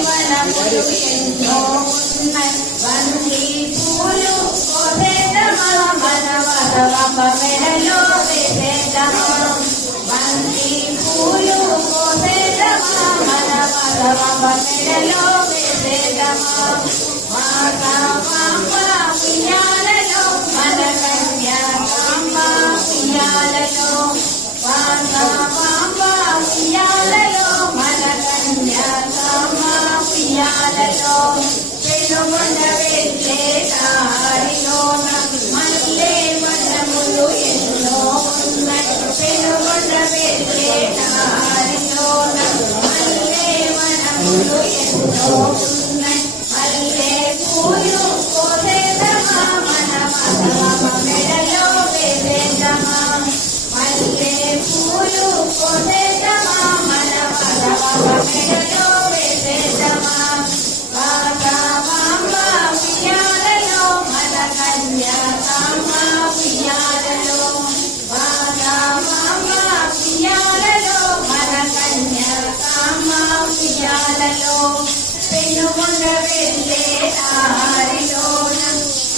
జీవనములు ఎన్నో ఉన్నాయి వంది పూలు కోసేదమా మనవరమ్మ మెడలో వేసేదమా వంది పూలు కోసేదమా మనవరమ్మ మెడలో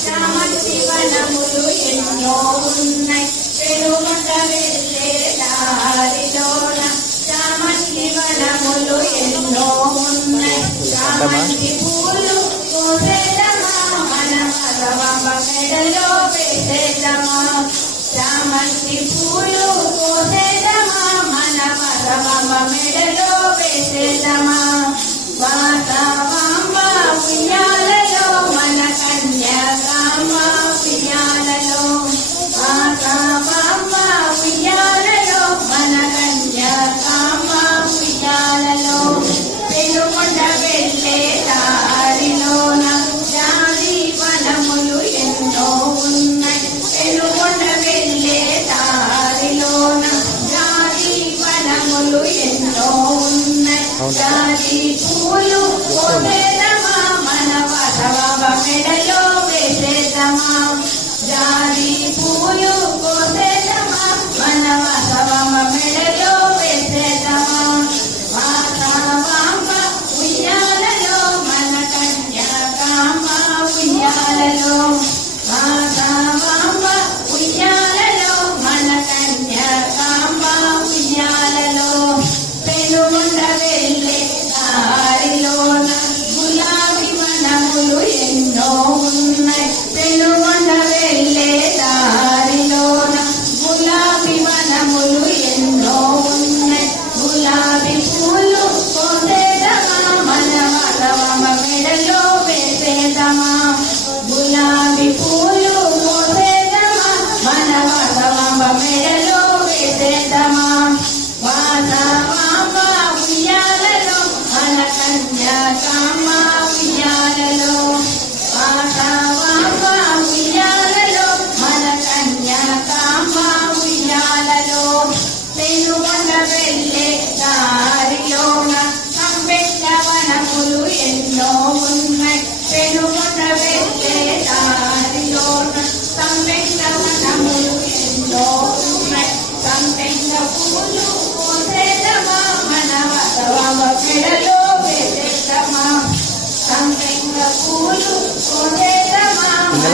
రామ జీవనములు ఎన్నో ఉన్నాయి. వెలుగుండ వెళ్ళే జాజి పూలు కోసేదమా మన వసవ మెడలో వేసేదమా?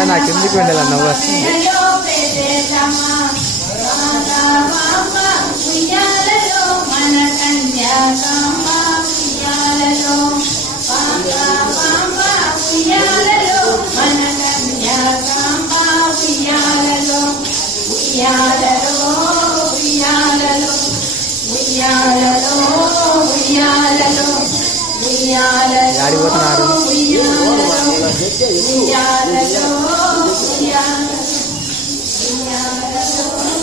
నాకు ఎందుకు వెళ్ళాలి నవ్వు వస్తుంది ఆడిపోతున్నారు 新疆的小心